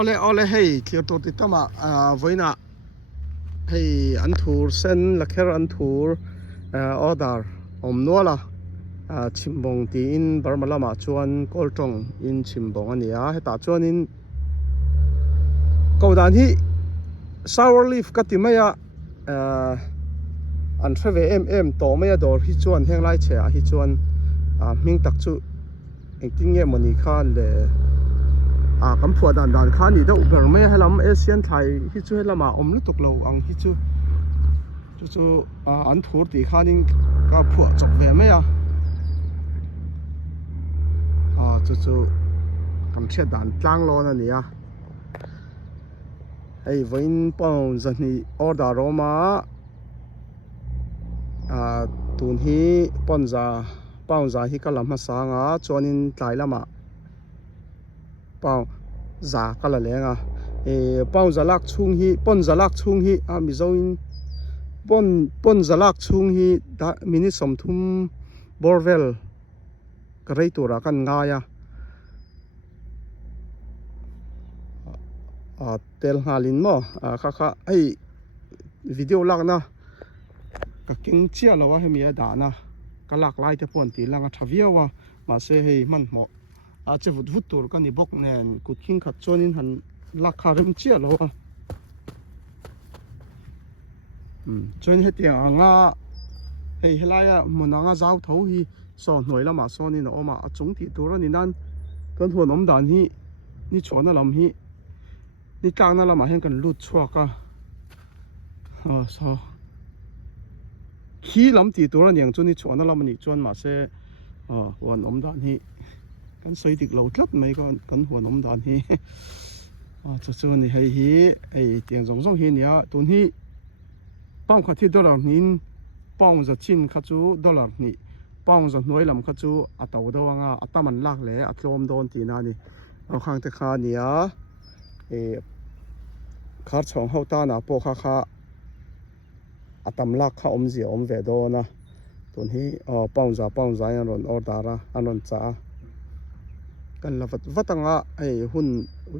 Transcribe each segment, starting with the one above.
ole hei thlir tur ti tama voina hei an thur sen lakher an thur order om nuala chimbong ti in barmalama chuan koltong in chimbong ania heta chuan in kaudan hi sour leaf katimaya an thave em to maya dor hi chuan henglai chea hi chuan ming tak chu engting nge mani khan le kan phua dan khan ni deuh ber mai helam asian thai hi chu helama om lutuk lo ang hi chu an thur ti khanin ka phua chok ve mai chu kam thia dan tlang lo na nia ei voin pong zani order roma tun hi ponza hi kalam ma sanga chuanin tlai lama pau za kala lenga pau zalak chung hi pon zalak chung hi mizoin pon zalak chung hi da mini somthum borvel karai tura kan nga ya tel halin mo kha ai video lak na ka king chia lawa hemia da na kalak lai te pon ti langa thaviawa ma se hei man mo che vut tur kan ni bok nen kut king khat chonin han lakharim chia lo choin heti anga hei helaya munanga zau tho hi so hnoi lama sonin oma achung ti tur ani nan kan huan om dan hi ni chona lam hi ni tangna lama hen kan lut chhuaka so khi lam ti tur ani ang chu ni chona lam ni chon ma se huan om dan hi kan soi dik lo tlat mai kan huan om dan hi chu ni hei hi ei tiang zong hi nia tun hi pang kha thi dollar nin pang za chin kha chu dollar ni pang za noi lam kha chu ataw dawanga ataman lak le atlom don ti na ni khang te kha nia khar chong ho ta na po kha atam lak kha om zia om ve do na tun hi pang za an ron order an ron cha kan la watanga ei hun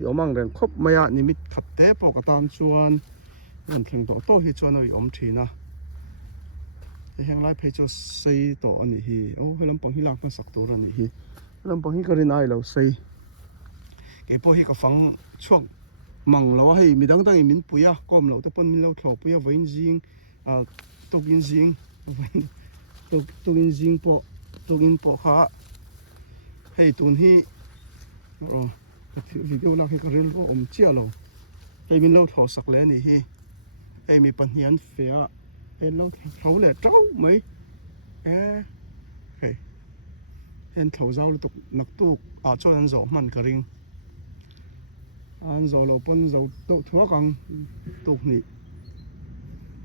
yomang ren khop maya nimit khatte po ka tam chuan nan thleng to hi chuan oi om thina henglai phei chu sei to ani hi helam pang hi lak na sak tur ani hi helam pang hi karin ai lo sei ke po hi ka fang chuak mang lo hei midang tang min puya kom lo te pon min lo thlo puya voin jing tokin jing tokin po kha hei tun hi video lak hi ka ril ro om chia lo hei min lo thlo sak le ni hi hei mi pan hian fea hei lo thlo le trau mai hei hen thlo zau tuk nak tu chon an zo man ka ring an zo lo pon zo to thua kang tuk ni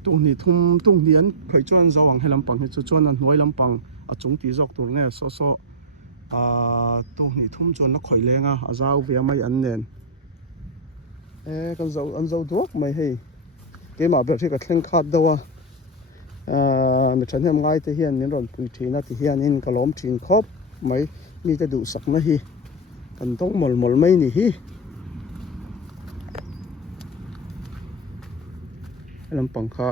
tung ni an khoi chuan zo ang helam pang hi chu chuan an hnuai lampang a chung ti jok tur ne so tung ni thum chuan na khoi lenga a zau via mai an nen kan zo an zo duak mai hei ke ma ber thi ka thleng khat dawa mi than hem ngai te hian nin ron pui thina ti hian in kalom thin khop mai mi te du sak na hi kan tong mol mai ni hi lam pangkha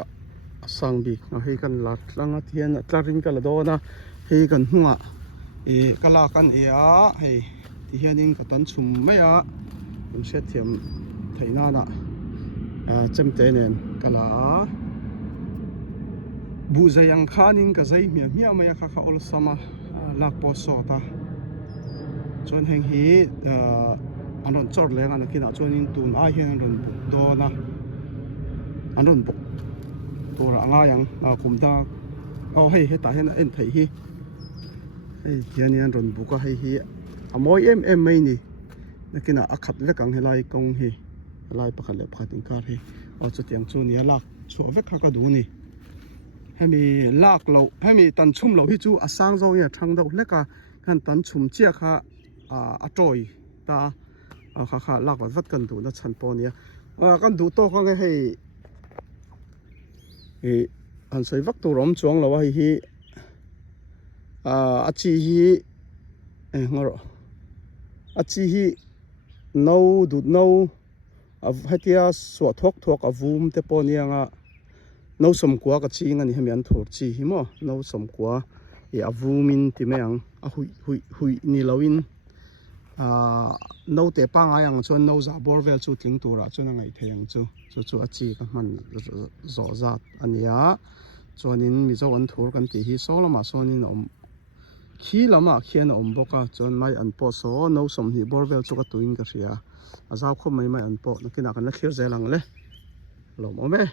asang bi na hei kan lat langa thian tlarin kala dona hei kan hunga kala kan a hei ti hianin ka tan chum maya kun se thiam theina na chemte nen kala bu zayang khanin ka zai mia maya kha ol sama lak po so ta chon heng hi anon chor lenga na kina chonin tun ai hian ron dona anon bok tura anga yang kumda hei heta hen en thei hi hei hian yan ron buka hei hi amoi em mai ni nakina akhat vekang helai kong hi helai pakhat le pakhat in kar hi chu tiang chu ni lak chu vek kha ka du ni hemi lak lo hemi tan chum lo hi chu asang zo ya thang do leka kan tan chum chia kha a troi ta kha lak wat kan du na chan po nia kan du to kha hei an sei vak tur om chuang lo hi a chi hi ngoro a chi hi no du no hetia suwa thok avum te pawh nianga no som kwa ka chi ngani hemi an thur chi hi mo no som kwa e avumin ti meang a hui ni lawin no te pa nga yang chuan no za borvel chu tling tura chuan a ngai theng chu a chi ka man zo zat ania chuanin mizo an thur kan ti hi solama sonin om khi lama khian om boka chuan mai an po so no som hi borvel chu ka tuin ka hria azau kho mai an po nakina kan la thlir zelang le lom ome